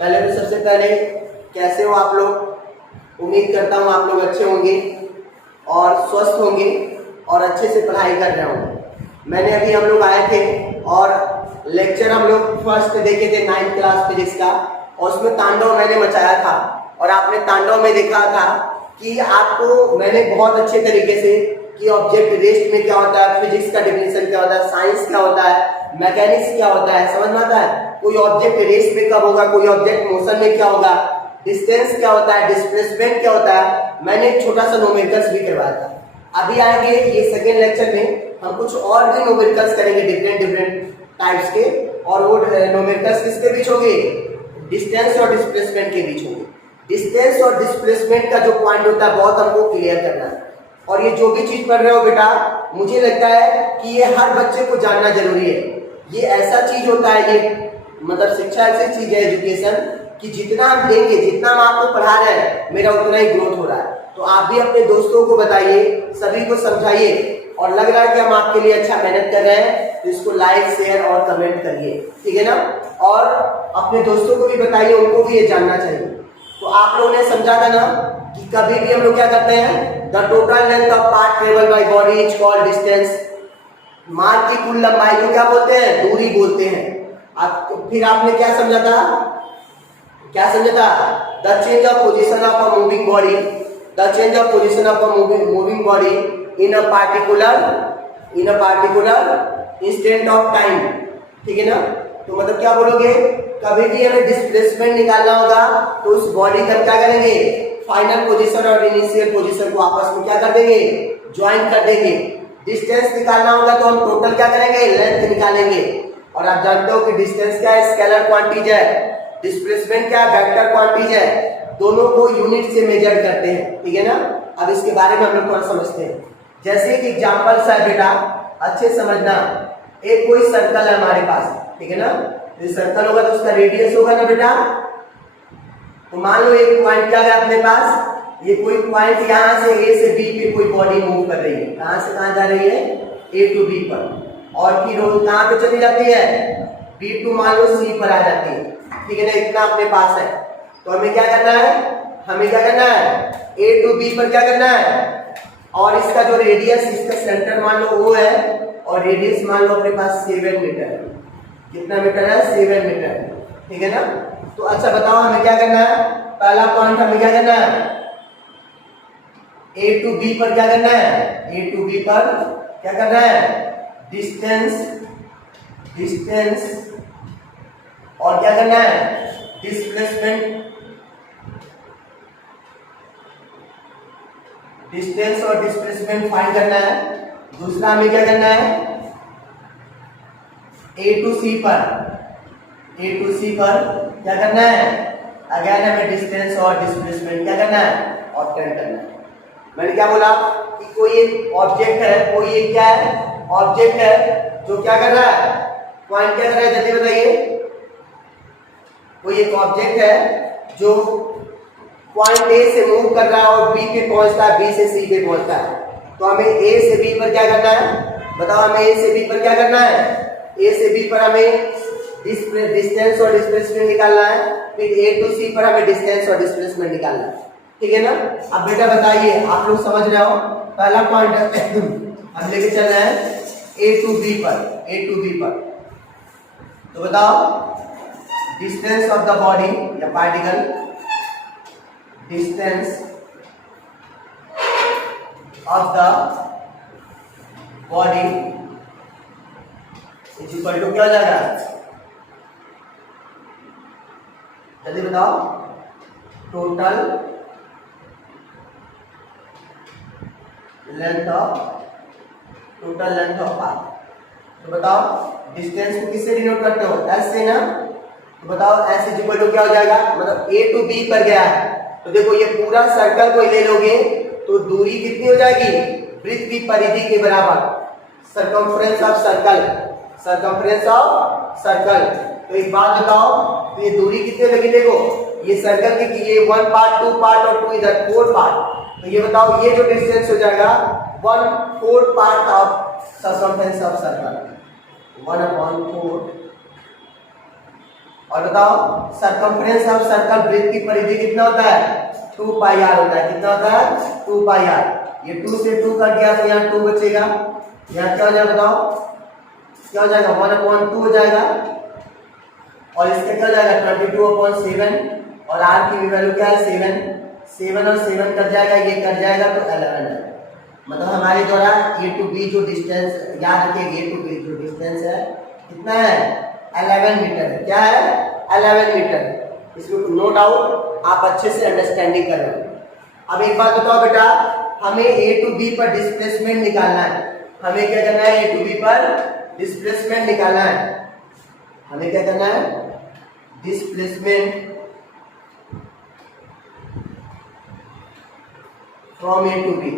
पहले तो सबसे पहले कैसे हो आप लोग? उम्मीद करता हूँ आप लोग अच्छे होंगे और स्वस्थ होंगे और अच्छे से पढ़ाई कर रहे होंगे। मैंने अभी हम लोग आए थे और लेक्चर हम लोग फर्स्ट देखे थे 9th क्लास फिजिक्स का, और उसमें तांडव मैंने मचाया था और आपने तांडव में देखा था कि आपको मैंने बहुत अच्छे तरीके से कि ऑब्जेक्ट रेस्ट में क्या होता है, फिजिक्स का डेफिनेशन क्या होता है, साइंस क्या होता है, मैकेनिक्स क्या होता है, समझ में आता है। कोई ऑब्जेक्ट रेस्ट में कब होगा, कोई ऑब्जेक्ट मोशन में क्या होगा, डिस्टेंस क्या होता है, डिस्प्लेसमेंट क्या होता है, मैंने एक छोटा सा न्यूमेरिकल्स भी करवाया था। अभी आएंगे ये सेकेंड लेक्चर में हम कुछ और भी न्यूमेरिकल्स करेंगे डिफरेंट टाइप्स के, और वो न्यूमेरिकल्स किसके बीच होंगे, डिस्टेंस और डिस्प्लेसमेंट के बीच होंगे। डिस्टेंस और डिस्प्लेसमेंट का जो पॉइंट होता है बहुत हमको क्लियर करना है। और ये जो भी चीज पढ़ रहे हो बेटा, मुझे लगता है कि ये हर बच्चे को जानना जरूरी है। ये ऐसा चीज होता है, ये मतलब शिक्षा ऐसी चीज है एजुकेशन कि जितना हम देंगे, जितना हम आपको पढ़ा रहे हैं, मेरा उतना ही ग्रोथ हो रहा है। तो आप भी अपने दोस्तों को बताइए, सभी को समझाइए, और लग रहा है कि हम आपके लिए अच्छा मेहनत कर रहे हैं तो इसको लाइक शेयर और कमेंट करिए, ठीक है ना। और अपने दोस्तों को भी बताइए, उनको भी ये जानना चाहिए। तो आप लोगों ने समझा था ना कि कभी भी हम लोग क्या करते हैं, the total length of path travel by body is called distance. मार्ग की कुल लंबाई को क्या बोलते हैं, दूरी बोलते हैं। फिर आपने क्या समझा था, क्या समझा था, the change of position of a moving body, the change of position of a moving body in a particular instant of time, ठीक है ना। तो मतलब क्या बोलोगे, कभी भी हमें डिस्प्लेसमेंट निकालना होगा तो उस बॉडी का क्या करेंगे, फाइनल पोजीशन और इनिशियल पोजीशन को आपस में क्या कर देंगे, ज्वाइन कर देंगे। डिस्टेंस निकालना होगा तो हम टोटल क्या करेंगे, लेंथ निकालेंगे। और आप जानते हो कि डिस्टेंस क्या है, स्केलर क्वांटिटीज है, डिस्प्लेसमेंट क्या है, वेक्टर क्वांटिटीज है। दोनों को यूनिट से मेजर करते हैं, ठीक है ना। अब इसके बारे में हम लोग थोड़ा समझते हैं। जैसे एक एग्जांपल सा है बेटा, अच्छे समझना। एक कोई सर्कल है हमारे पास, ठीक है ना। ये सर्कल होगा तो उसका रेडियस होगा ना बेटा। तो मान लो एक पॉइंट क्या है अपने पास, ये कोई पॉइंट यहाँ से ए से बी पे कोई बॉडी मूव कर रही है, कहां से कहां जा रही है, ए टू बी पर, और फिर वो कहां पे चली जाती है, बी टू मान लो सी पर आ जाती है, ठीक है ना। इतना अपने पास है, तो हमें क्या करना है, हमें क्या करना है, ए टू बी पर क्या करना है, और इसका जो रेडियस, इसका सेंटर मान लो वो है, और रेडियस मान लो अपने पास 7 मीटर है। कितना मीटर है, 7 मीटर, ठीक है ना। तो अच्छा बताओ हमें क्या करना है, पहला पॉइंट हमें क्या करना है, ए टू बी पर क्या करना है, ए टू बी पर क्या करना है, डिस्टेंस और क्या करना है, डिस्प्लेसमेंट, डिस्टेंस और डिस्प्लेसमेंट फाइंड करना है। दूसरा हमें क्या करना है, ए टू सी पर क्या करना है, अगेन हमें डिस्टेंस और डिस्प्लेसमेंट क्या करना है, ऑब्टेन करना है। मैंने क्या बोला कि कोई एक ऑब्जेक्ट है, कोई एक क्या है, ऑब्जेक्ट है जो क्या कर रहा है, पॉइंट क्या कर रहा है, जल्दी बताइए। कोई एक ऑब्जेक्ट है जो पॉइंट ए से मूव कर रहा है और बी पे पहुंचता है, बी से सी पे पहुंचता है। तो हमें ए से बी पर क्या करना है, बताओ हमें ए से बी पर क्या करना है, ए से बी पर हमें डिस्टेंस और डिस्प्लेसमेंट निकालना है, फिर ए टू सी पर हमें डिस्टेंस और डिस्प्लेसमेंट निकालना है, ठीक है ना। अब बेटा बताइए, आप लोग समझ रहे हो, पहला पॉइंट हम लेके चल रहे हैं ए टू बी पर, तो बताओ डिस्टेंस ऑफ द बॉडी या particle, distance of the body is equal to क्या हो जाएगा, जल्दी बताओ, टोटल लेंथ ऑफ पाथ। तो बताओ डिस्टेंस को किससे डिनोट करते हो, एस से ना। तो बताओ एस इज इक्वल टू क्या हो जाएगा, मतलब ए टू बी पर गया है, तो देखो ये पूरा सर्कल को ले लोगे तो दूरी कितनी हो जाएगी, वृत्त की परिधि के बराबर, सर्कमफ्रेंस ऑफ सर्कल। तो एक बात बताओ, तो ये दूरी कितने लगी, देखो ये सर्कल की ये 1 पार्ट 2 पार्ट और 2 इधर 4 पार्ट। तो ये बताओ ये जो डिस्टेंस हो जाएगा 1/4 part of circumference of circle, 1/4 और बताओ सरकमफ्रेंस ऑफ सर्कल ब्रेथ की परिधि कितना होता है 2 पाई आर होता है। कितना होता है 2 पाई आर। ये 2 से 2 कट गया तो यहाँ 2 बचेगा। यहाँ क्या हो जाएगा बताओ क्या हो जाएगा 1/2 हो जाएगा। और इसका क्या हो जाएगा 22/7 और आर की वैल्यू क्या है 7 और 7 कट जाएगा ये कट जाएगा तो 11 है। मतलब हमारे द्वारा ए टू बी जो डिस्टेंस याद रखिए ए टू बी जो डिस्टेंस है कितना है 11 मीटर है। क्या है 11 मीटर। इसमें नो डाउट आप अच्छे से अंडरस्टैंडिंग कर रहे हो। अब एक बात बताओ बेटा हमें ए टू बी पर डिस्प्लेसमेंट निकालना है। हमें क्या करना है ए टू बी पर डिस्प्लेसमेंट निकालना है। हमें क्या करना है displacement from A to B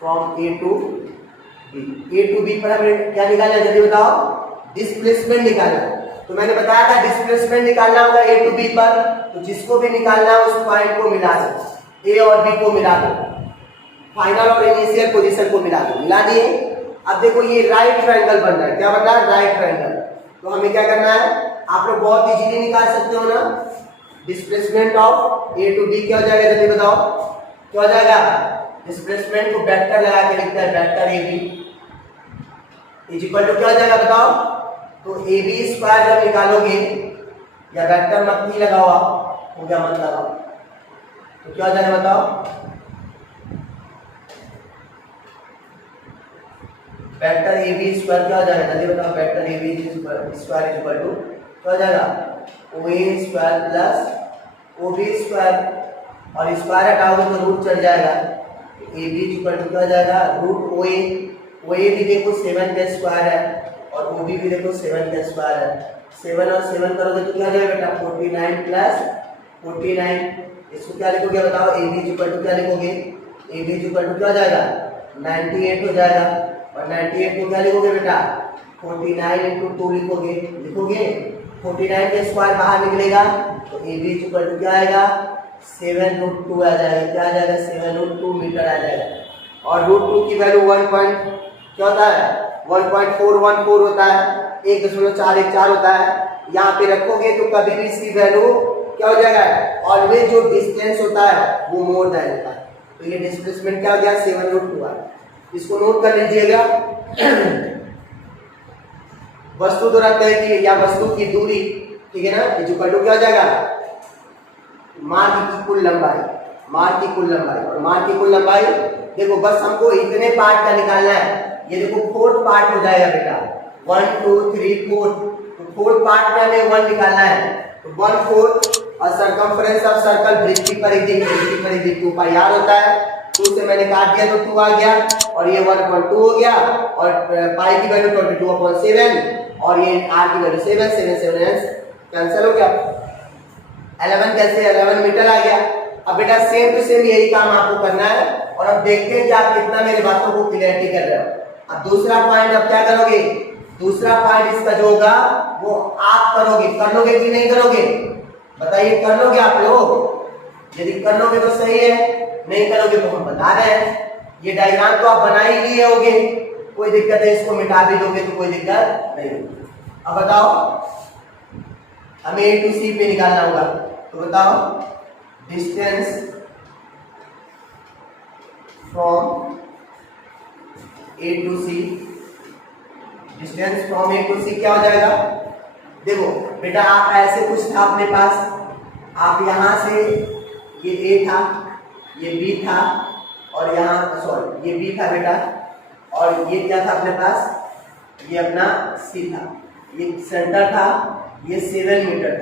from A to B पर हमें क्या निकालना है जल्दी बताओ डिस्प्लेसमेंट निकालना है। तो मैंने बताया था डिस्प्लेसमेंट निकालना होगा ए टू बी पर तो जिसको भी निकालना है उस पॉइंट को मिला दो ए और बी को मिला दो फाइनल और इनिशियल पोजीशन को मिला दो। मिला दिए। अब देखो ये राइट ट्रायंगल बन रहा है। क्या बन रहा है राइट ट्रायंगल। तो हमें क्या करना है आप लोग बहुत इजीली निकाल सकते हो ना। Displacement of A to B क्या हो जाएगा जल्दी बताओ क्या हो जाएगा। डिस्प्लेसमेंट को वेक्टर लगा के लिखते हैं vector A B is equal to क्या हो जाएगा बताओ। तो ए बी स्क्वायर जब निकालोगे या वेक्टर मत नहीं लगा हुआ हो गया मत लगाओ तो क्या हो जाएगा बताओ वेक्टर ए बी स्क्वायर क्या हो जाएगा जल्दी बताओ। Vector A B square equal to क्या हो जाएगा O A square plus O B square और स्क्वायर हटाओगे तो रूट चढ़ जाएगा। ए बी इक्वल टू क्या हो जाएगा रूट ओ ए भी देखो 7 का स्क्वायर है और ओ बी भी देखो 7 का स्क्वायर है। 7 और 7 करोगे तो क्या हो जाएगा बेटा 49 प्लस 49। इसको क्या लिखोगे बताओ ए बी इक्वल टू क्या लिखोगे ए बी इक्वल टू क्या हो जाएगा 98 हो जाएगा। और 98 को क्या लिखोगे बेटा 49 इंटू 2 लिखोगे 49 का स्क्वायर बाहर निकलेगा तो ए बी इक्वल टू क्या आएगा 7√2 आ जाएगा। क्या आ जाएगा 7√2 मीटर आ जाएगा। और √2 की वैल्यू 1 क्या होता है 1.414 होता है 1.414 होता है। यहाँ पे रखोगे तो कभी भी इसकी वैल्यू क्या हो जाएगा ऑलवेज जो डिस्टेंस होता है वो मोर देन होता है। तो ये डिस्प्लेसमेंट क्या हो गया 7√2 है। इसको नोट कर लीजिएगा। वस्तु द्वारा तय की या वस्तु की दूरी ठीक है ना इक्वल टू क्या हो जाएगा मार्ग की कुल लंबाई और मार्ग की कुल लंबाई देखो बस हमको इतने पार्ट का निकालना है। ये देखो 4th पार्ट हो जाएगा बेटा 1 2 3 4 तो 4th पार्ट में हमें 1 निकालना है तो 1/4 और सरकमफ्रेंस ऑफ सर्कल ब्रिज की परिधि 2 पाई आर होता है। 2 से मैंने काट दिया तो 2 आ गया और ये 1.2 हो गया और पाई की वैल्यू 22/7 और ये आर की वैल्यू 7 कैंसिल हो गया 11 कैसे 11 मीटर आ गया। अब बेटा सेम टू सेम यही काम आपको करना है और अब देखते हैं कि आप कितना मेरी बातों को क्लियरिटी कर रहे हो। अब दूसरा पॉइंट अब क्या करोगे दूसरा पॉइंट इसका जो होगा वो आप कर लोगे कि नहीं करोगे बताइए कर लोगे आप लोग। यदि कर लोगे तो सही है नहीं करोगे तो हम बता रहे हैं। ये डायग्राम तो आप बना ही लिए होगे कोई दिक्कत है इसको मिटा भी दोगे तो कोई दिक्कत नहीं होगी। अब बताओ हमें ए टू सी पे निकालना होगा तो बताओ distance from A to C distance from A to C क्या हो जाएगा। देखो बेटा आप ऐसे कुछ था अपने पास आप यहां से ये ए था ये बी था और यहाँ सॉरी ये बी था बेटा और ये क्या था अपने पास ये अपना सी था ये सेंटर था ये 7 मीटर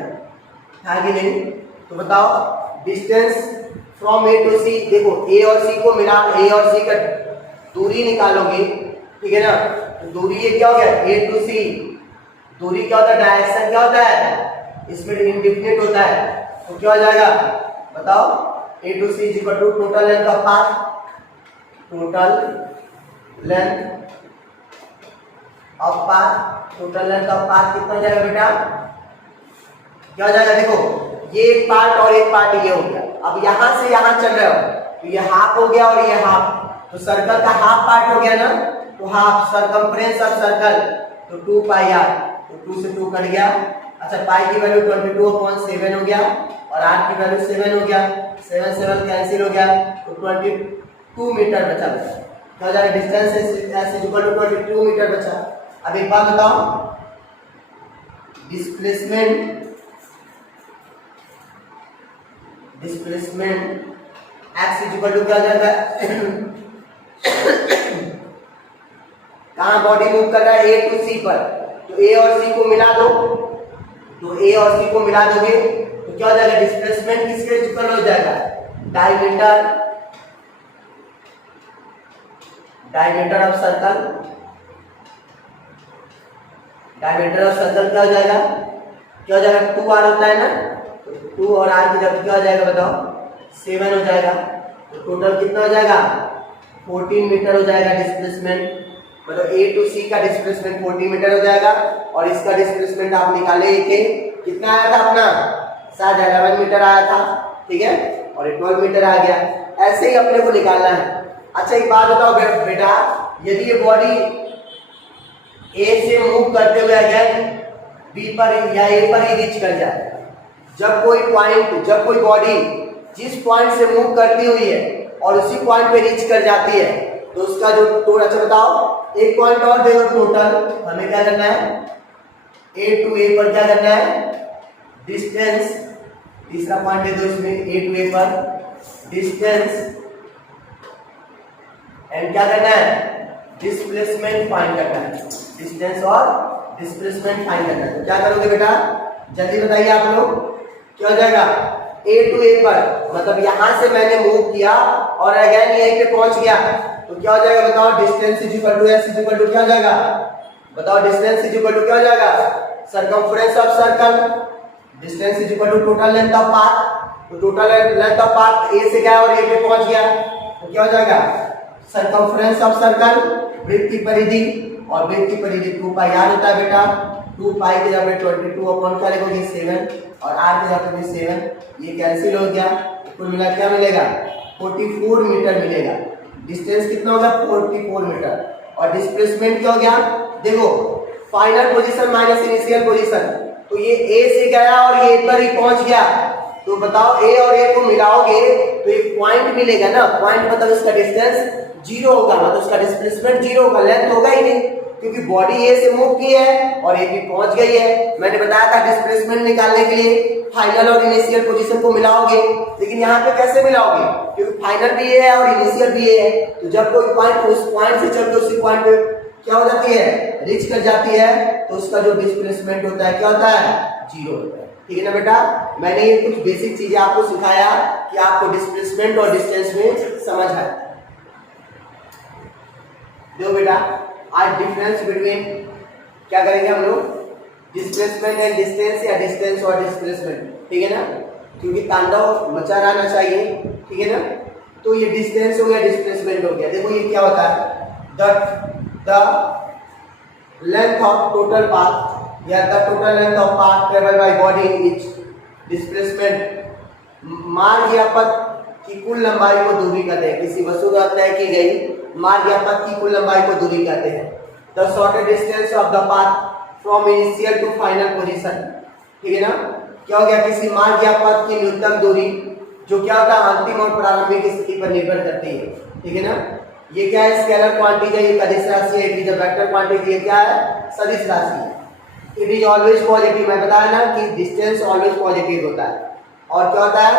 था कि नहीं। तो बताओ डिस्टेंस फ्रॉम ए टू सी देखो ए और सी को मिला ए और सी का दूरी निकालोगे ठीक है ना। तो दूरी ये क्या हो गया ए टू सी दूरी क्या होता है डायरेक्शन क्या होता है इसमें इंडिफिनिट होता है। तो क्या हो जाएगा बताओ A to C equal to total length of path total length of path कितना हो जाएगा बेटा क्या हो जाएगा देखो ये एक पार्ट और एक पार्ट ये हो गया। अब यहां से यहां चल रहे हो तो ये हाफ हो गया और ये हाफ तो सर्कल का हाफ पार्ट हो गया ना तो हाफ सरकमफ्रेंस ऑफ सर्कल तो 2 पाई आर तो 2 से 2 कट गया अच्छा पाई की वैल्यू 22/7 हो गया और आर की वैल्यू 7 हो गया, 7 7 कैंसिल हो गया तो 22 मीटर बचा। क्या हो जाएगा distance S equal to 22 metre बचा। अब एक बात बताओ, डिस्प्लेसमेंट एक्स इक्वल टू क्या हो जाएगा कहां बॉडी मूव कर रहा है ए टू सी पर, तो ए और सी को मिला दो, तो ए और सी को मिला दोगे तो क्या हो जाएगा डिस्प्लेसमेंट किसके इक्वल हो जाएगा, डायमीटर ऑफ सर्कल क्या हो जाएगा, 2r होता है ना, तो 2 और r की जगह क्या हो जाएगा बताओ 7 हो जाएगा, तो टोटल कितना हो जाएगा 14 मीटर हो जाएगा डिस्प्लेसमेंट। मतलब ए टू सी का डिस्प्लेसमेंट 14 मीटर हो जाएगा और इसका डिस्प्लेसमेंट आप निकाले थे कितना आया था अपना, शायद 11 मीटर आया था, ठीक है, और 12 मीटर आ गया। ऐसे ही अपने को निकालना है। अच्छा एक बात बताओ बेटा, यदि ये बॉडी ए से मूव करते हुए अगेन बी पर या ए पर ही रीच कर जाए, जब कोई बॉडी जिस पॉइंट से मूव करती हुई है और उसी पॉइंट पे रीच कर जाती है तो उसका जो टोटल, अच्छा बताओ एक पॉइंट और दे दो टोटल, हमें क्या करना है ए टू ए पर क्या करना है डिस्टेंस, तीसरा पॉइंट दे दो इसमें ए टू ए पर डिस्टेंस एंड क्या करना है डिस्प्लेसमेंट फाइंड करना है, डिस्टेंस और डिस्प्लेसमेंट फाइंड करना है। तो क्या करोगे बेटा जल्दी बताइए आप लोग, क्या हो जाएगा ए टू ए पर, मतलब यहां से मैंने मूव किया और अगेन यहीं पे पहुंच गया तो क्या हो जाएगा बताओ distance is equal to S is equal to क्या हो जाएगा बताओ, डिस्टेंस इज इक्वल टू क्या हो जाएगा circumference of circle, distance is equal to total length of path, तो total length of path A से गया और ए पे पहुंच गया तो क्या हो जाएगा सर्कमफ्रेंस ऑफ सर्कल, वृत्त की परिधि, और वृत्त की परिधि 2 पाई r होता है बेटा, 2 पाई की जगह 22 अपॉन क्या लिखोगे 7 और r की जगह भी 7, ये कैंसिल हो गया, कुल मिला क्या मिलेगा 44 मीटर मिलेगा। डिस्टेंस कितना होगा 44 मीटर और डिस्प्लेसमेंट क्या हो गया, देखो final position minus initial position, तो ये ए से गया और ये ए पर ही पहुंच गया, तो बताओ ए और ए को मिलाओगे तो एक पॉइंट मिलेगा ना, पॉइंट मतलब इसका डिस्टेंस 0 होगा, मतलब उसका डिस्प्लेसमेंट 0 होगा, लेंथ होगा ही नहीं क्योंकि बॉडी ए से मूव की है और ए भी पहुंच गई है। मैंने बताया था डिस्प्लेसमेंट निकालने के लिए फाइनल और इनिशियल पोजीशन को मिलाओगे, लेकिन यहाँ पे कैसे मिलाओगे क्योंकि फाइनल भी ए है और इनिशियल भी ए है, तो जब कोई पॉइंट उस पॉइंट से चल के उसी पॉइंट पे क्या हो जाती है रीच कर जाती है तो उसका जो डिस्प्लेसमेंट होता है क्या होता है 0 होता है। ठीक है ना बेटा, मैंने ये कुछ बेसिक चीजें आपको सिखाया कि आपको डिस्प्लेसमेंट और डिस्टेंस में समझ आए। देखो बेटा आज डिफरेंस बिटवीन क्या करेंगे हम लोग डिस्प्लेसमेंट एंड डिस्टेंस या डिस्टेंस और डिस्प्लेसमेंट, ठीक है ना, क्योंकि तांडव मचा रहना चाहिए, ठीक है ना। तो ये डिस्टेंस हो गया डिस्प्लेसमेंट हो गया। देखो ये क्या होता है the length of total path या the total length of path travel by body is displacement मार्ग या पथ की कुल लंबाई को दूरी कहते हैं, किसी वस्तु द्वारा तय की गई मार्ग या पथ की कुल लंबाई को दूरी कहते हैं। The shortest distance of the path from initial to final position, ठीक है ना। क्या हो गया किसी मार्ग या पथ की न्यूनतम दूरी जो क्या होता है अंतिम और प्रारंभिक स्थिति पर निर्भर करती है, ठीक है ना। ये क्या है स्केलर क्वांटिटी है, ये सदिश राशि है, it is a vector quantity, ये क्या है सदिश राशि है। इट इज ऑलवेज पॉजिटिव, मैं बताया ना कि डिस्टेंस ऑलवेज पॉजिटिव होता है, और क्या होता है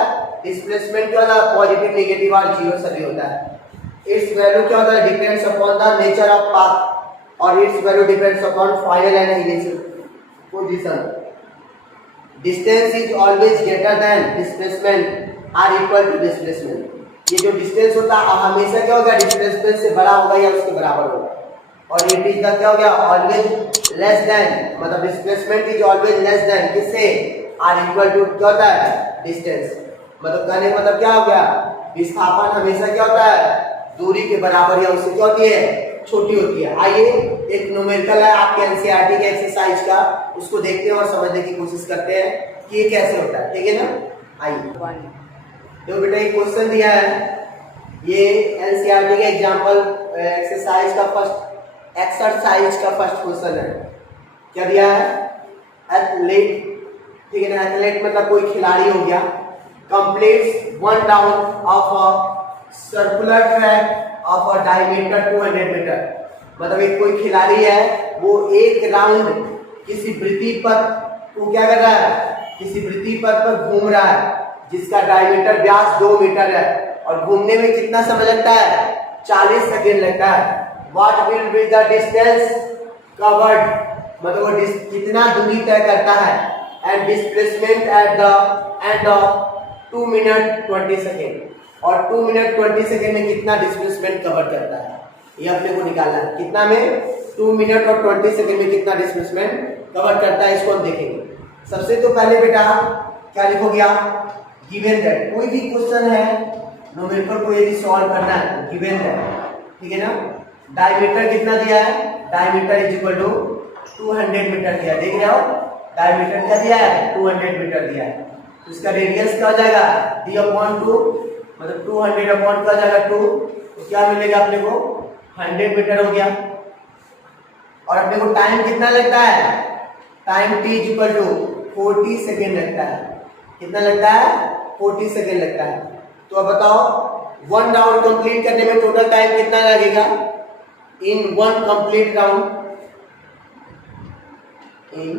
डिस्प्लेसमेंट क्या होता है पॉजिटिव नेगेटिव और जीरो सभी होता है। इट्स वैल्यू क्या होता है depends upon the nature of path और its value depends upon final and initial position. Distance is always greater than displacement or equal to displacement. ये जो डिस्टेंस होता है हमेशा क्या होगा डिस्प्लेसमेंट से बड़ा होगा या उसके बराबर होगा, और इट इज द क्या हो गया ऑलवेज लेस देन, मतलब displacement is always less than किससे आर इक्वल टू क्या होता है डिस्टेंस, मतलब कहने का मतलब क्या हो गया विस्थापन हमेशा क्या होता है दूरी के बराबर या उससे क्या होती है छोटी होती है। आइए एक न्यूमेरिकल है आपके एनसीईआरटी के एक्सरसाइज का, उसको देखते हैं और समझने की कोशिश करते हैं कि ये कैसे होता है, ठीक है ना। आइए तो बेटा एक क्वेश्चन दिया है, ये एनसीईआरटी के एग्जांपल एक्सरसाइज का फर्स्ट क्वेश्चन है। क्या दिया है एथलीट, ठीक है ना, एथलीट मतलब कोई खिलाड़ी हो गया, completes one round of a circular track of a diameter 200 metre, मतलब एक कोई खिलाड़ी है वो एक राउंड किसी वृत्ति पथ को क्या कर रहा है, किसी वृत्ति पथ पर घूम रहा है जिसका डायमीटर व्यास 2 मीटर है और घूमने में कितना समय लगता है, 40 सेकेंड लगता है। What will be the distance covered, मतलब वो कितना दूरी तय करता है, and displacement at the end of 2 minute 20 second, और 2 मिनट 20 सेकेंड में कितना डिस्प्लेसमेंट कवर करता है, ये अपने को निकालना है। कितना में 2 मिनट और 20 सेकेंड में कितना डिस्प्लेसमेंट कवर करता है, इसको हम देखेंगे। सबसे तो पहले बेटा क्या लिखोगे आप, गिवन दैट, कोई भी क्वेश्चन है न्यूमेरिकल को यदि सॉल्व करना है तो गिवन दैट, ठीक है ना, डायमीटर कितना दिया है, diameter is equal to 200 metre दिया, देख रहे हो, डायमीटर क्या दिया है, 200 मीटर दिया है, तो इसका रेडियस क्या हो जाएगा, d/2, मतलब 200 अपॉन क्या हो जाएगा 2, तो क्या मिलेगा अपने को 100 मीटर हो गया। और अपने को टाइम कितना लगता है, time t is equal to 40 second लगता है, कितना लगता है, 40 सेकेंड लगता है। तो अब बताओ वन राउंड कंप्लीट करने में टोटल टाइम कितना लगेगा, in one complete round, in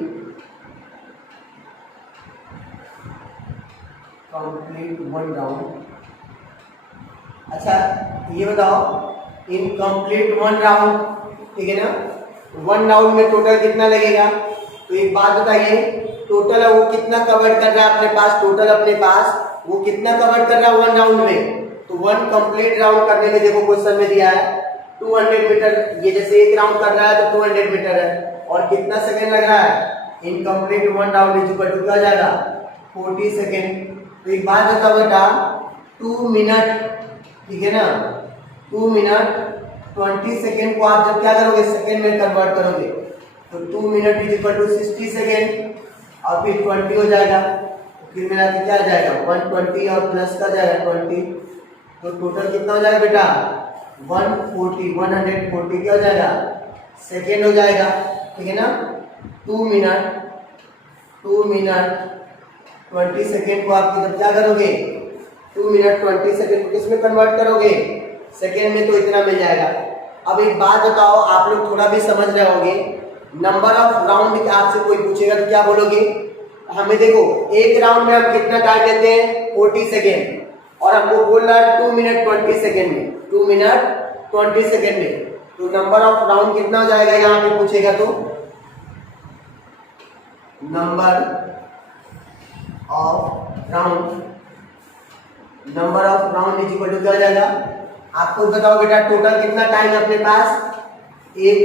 complete one round, अच्छा ये बताओ इन कंप्लीट वन राउंड, ठीक है ना, वन राउंड में टोटल कितना लगेगा, तो एक बात बताइए, टोटल वो कितना कवर कर रहा है अपने पास, टोटल अपने पास वो कितना कवर कर रहा है वन राउंड में, तो वन कंप्लीट राउंड करने में देखो क्वेश्चन में दिया है 200 मीटर, ये जैसे एक राउंड कर रहा है तो 200 मीटर है, और कितना सेकेंड लग रहा है, in complete one round is equal to क्या हो जाएगा 40 सेकेंड। तो एक बात बताओ बेटा 2 मिनट, ठीक है ना, 2 मिनट 20 सेकेंड को आप जब क्या करोगे सेकेंड में कन्वर्ट करोगे तो 2 minute is equal to 60 second और फिर 20 हो जाएगा, फिर मिला के क्या आ जाएगा 120 और प्लस का जाएगा 20, तो टोटल कितना हो जाएगा बेटा 140 क्या हो जाएगा सेकेंड हो जाएगा, ठीक है ना। 2 मिनट 20 सेकेंड को आप जब क्या करोगे 2 मिनट 20 सेकेंड को किसमें कन्वर्ट करोगे सेकेंड में, तो इतना मिल जाएगा। अब एक बात बताओ, आप लोग थोड़ा भी समझ रहे होंगे, नंबर ऑफ राउंड आपसे कोई पूछेगा तो क्या बोलोगे, हमें देखो एक राउंड में हम कितना टाइम लेते हैं 40 सेकेंड, और हमको बोल रहा है 2 मिनट 20 सेकेंड में, 2 मिनट 20 सेकेंड में, तो नंबर ऑफ राउंड कितना हो जाएगा यहाँ पे पूछेगा तो number of round is equal to क्या हो जाएगा, आपको बताओ बेटा टोटल कितना टाइम है अपने पास, एक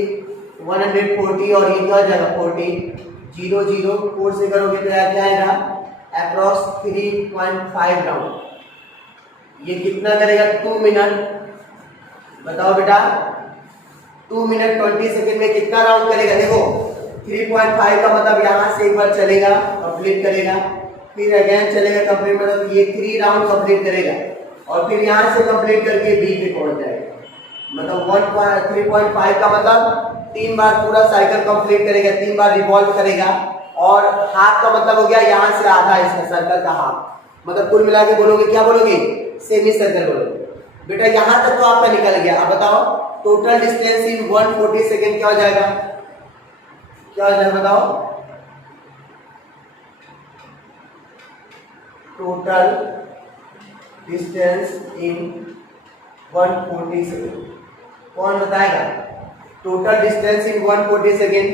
140 और ये क्या हो जाएगा 40, 0 0 4 से करोगे तो क्या आएगा अप्रॉक्स 3.5 राउंड, ये कितना करेगा 2 मिनट, बताओ बेटा 2 मिनट 20 सेकेंड में कितना राउंड करेगा, देखो 3.5 का मतलब यहाँ से एक बार चलेगा कंप्लीट करेगा, फिर अगेन चलेगा कंप्लीट, मतलब ये 3 राउंड कंप्लीट करेगा और फिर यहाँ से कंप्लीट करके बी पे पहुंच जाएगा, मतलब 3.5 का मतलब 3 बार पूरा साइकिल कंप्लीट करेगा, 3 बार रिवॉल्व करेगा, और हाफ का मतलब हो गया यहाँ से आधा इसका सर्कल का हाफ, मतलब कुल मिला के बोलोगे क्या बोलोगे सेमी सर्कल बोलोगे। बेटा यहाँ तक तो आपका निकल गया। अब बताओ टोटल डिस्टेंस इन 140 सेकेंड क्या हो जाएगा, क्या हो जाएगा बताओ, टोटल डिस्टेंस इन 140 सेकेंड, कौन बताएगा टोटल डिस्टेंस इन 140 सेकेंड।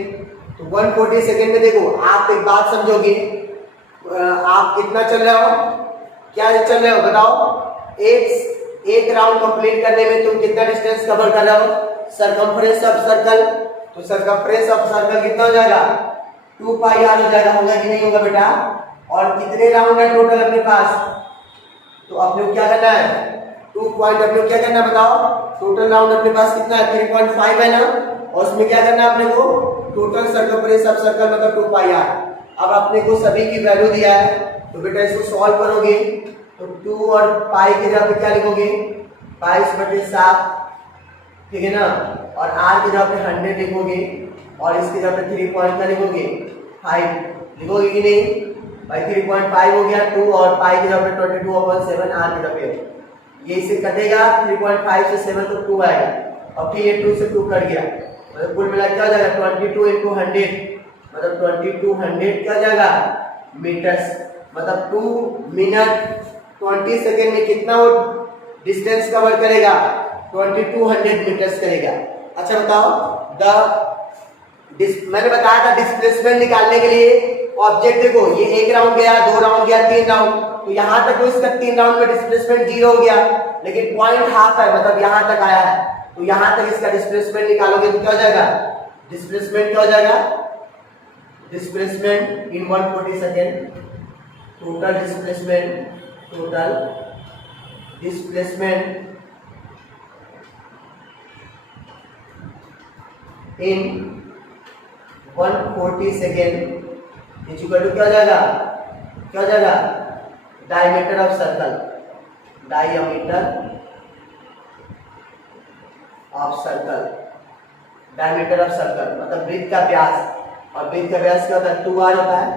तो 140 सेकेंड में देखो आप एक बात समझोगे, आप कितना चल रहे हो, क्या चल रहे हो बताओ, एक राउंड कंप्लीट करने में तुम कितना डिस्टेंस कवर कर रहे हो, सरकमफ्रेंस ऑफ सर्कल, तो सरकमफ्रेंस ऑफ सर्कल कितना हो जाएगा 2 पाई आर हो जाएगा, होगा कि नहीं होगा बेटा, और कितने राउंड है टोटल अपने पास, तो अपने को क्या करना है 2 पॉइंट, अपने को क्या करना है बताओ, टोटल राउंड अपने पास कितना है 3.5 है ना, और उसमें क्या करना है अपने को टोटल सर्कमफ्रेंस ऑफ सर्कल मतलब 2 पाई आर। अब अपने को सभी की वैल्यू दिया है, तो बेटा इसको सॉल्व करोगे तो 2 और पाई के जगह पे क्या लिखोगे 22/7, ठीक है ना, और आर की जगह पे 100 लिखोगे, और इसकी जगह पे 3 पॉइंट का लिखोगे 5, लिखोगे कि नहीं भाई? 3.5 हो गया 2 और पाई की जगह पे 22/7 r की जगह पे ये इससे कटेगा 3.5 से 7 तो 2 आएगा और फिर ये 2 से 2 कट गया मतलब कुल मिला क्या हो जाएगा 22 × 100 मतलब 2200 क्या हो जाएगा मीटर्स मतलब 2 मिनट 20 सेकेंड में कितना वो डिस्टेंस कवर करेगा 2200 मीटर्स करेगा। अच्छा बताओ मैंने बताया था डिस्प्लेसमेंट निकालने के लिए ऑब्जेक्ट देखो ये एक राउंड गया 2 राउंड गया 3 राउंड तो यहाँ तक तो इसका 3 राउंड में डिस्प्लेसमेंट 0 हो गया लेकिन पॉइंट हाफ है मतलब यहाँ तक आया है तो यहाँ तक इसका डिस्प्लेसमेंट निकालोगे तो क्या हो जाएगा डिस्प्लेसमेंट क्या हो जाएगा displacement in 140 second total displacement in 140 second equal to क्या हो जाएगा डायमीटर ऑफ सर्कल मतलब वृत्त का व्यास और वृत्त का व्यास क्या होता है 2r होता है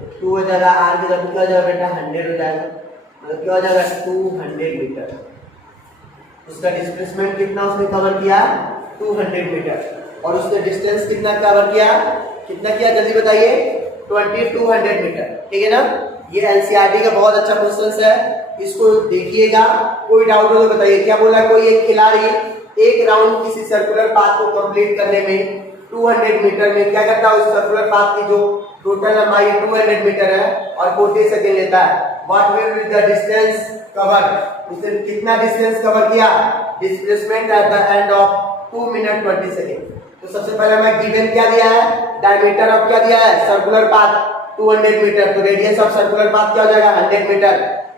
तो 2 हो जाएगा r की जगह क्या हो जाएगा बेटा 100 हो जाएगा मतलब क्या हो जाएगा 200 मीटर उसका डिस्प्लेसमेंट कितना उसने कवर किया 200 मीटर और उसने डिस्टेंस कितना कवर किया जल्दी बताइए 2200 मीटर ठीक है ना। ये एनसीईआरटी का बहुत अच्छा क्वेश्चन है इसको देखिएगा कोई डाउट हो तो बताइए। क्या बोला कोई एक खिलाड़ी एक राउंड किसी सर्कुलर पाथ को कंप्लीट करने में 200 मीटर में क्या करता है उस सर्कुलर पाथ की जो टोटल लंबाई 200 मीटर है और 40 सेकेंड लेता है what will be the distance cover उसने कितना डिस्टेंस कवर किया displacement at the end of 2 minute 20 second. तो सबसे पहले मैं गिवन क्या दिया है डायमीटर ऑफ क्या दिया है सर्कुलर पाथ 200 मीटर तो रेडियस ऑफ सर्कुलर पाथ क्या हो जाएगा 100 मीटर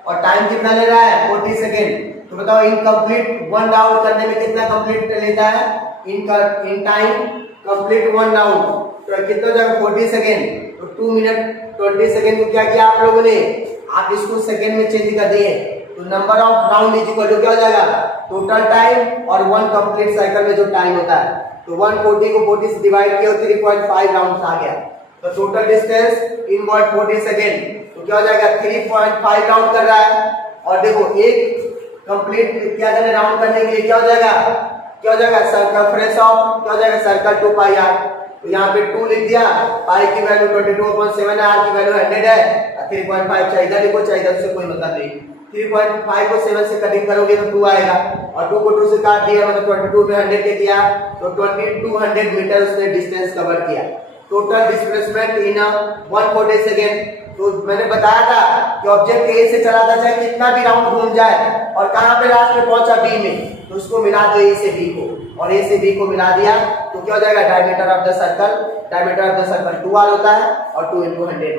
और टाइम कितना ले रहा है 40 सेकेंड। तो बताओ इनकम्प्लीट 1 राउंड करने में कितना कंप्लीट लेता है इन टाइम कंप्लीट 1 राउंड तो कितना हो जाएगा 40 सेकेंड तो 2 मिनट 20 सेकेंड को क्या किया आप लोगों ने आप इसको सेकेंड में चेंज कर दिए तो number of round is equal to क्या हो जाएगा टोटल टाइम और 1 कंप्लीट साइकिल में जो टाइम होता है तो 140 को 40 से डिवाइड किया 3.5 राउंड्स आ गया तो टोटल डिस्टेंस इन 140 सेकेंड तो क्या हो जाएगा 3.5 राउंड कर रहा है और देखो एक कंप्लीट क्या करने राउंड करने के लिए क्या हो जाएगा सर्कमफ्रेंस ऑफ क्या हो जाएगा सर्कल 2 पाई r तो यहाँ पे 2 लिख दिया पाई की वैल्यू 22/7 है r की वैल्यू 100 है 3.5 चाहिए लिखो चाहिए उससे कोई मतलब नहीं 3.5 को 7 से कटिंग करोगे तो 2 आएगा और 2 को 2 से काट दिया मतलब 22 में 100 ले दिया तो 2200 मीटर उसने डिस्टेंस कवर किया। टोटल डिस्प्लेसमेंट इन 140 सेकेंड तो मैंने बताया था कि ऑब्जेक्ट ए से चला था चाहे कितना भी राउंड घूम जाए और कहां पे लास्ट में पहुंचा बी में तो उसको मिला दो ए से बी को और ए से बी को मिला दिया तो क्या हो जाएगा diameter of the circle 2r होता है और 2 × 100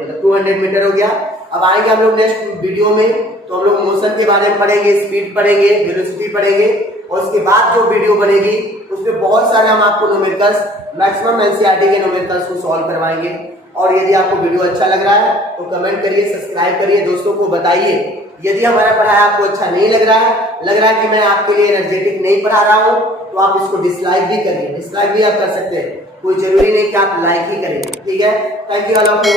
मतलब 200 मीटर हो गया। अब आएंगे हम लोग नेक्स्ट वीडियो में तो हम लोग मोशन के बारे में पढ़ेंगे स्पीड पढ़ेंगे वेलोसिटी पढ़ेंगे और उसके बाद जो वीडियो बनेगी उसमें बहुत सारे हम आपको न्यूमेरिकल्स मैक्सिमम एनसीईआरटी के न्यूमेरिकल्स को सॉल्व करवाएंगे। और यदि आपको वीडियो अच्छा लग रहा है तो कमेंट करिए सब्सक्राइब करिए दोस्तों को बताइए। यदि हमारा पढ़ाई आपको अच्छा नहीं लग रहा है कि मैं आपके लिए एनर्जेटिक नहीं पढ़ा रहा हूँ तो आप इसको डिसलाइक भी करिए डिसलाइक भी आप कर सकते हैं कोई जरूरी नहीं कि आप लाइक ही करें ठीक है। Thank you all of you.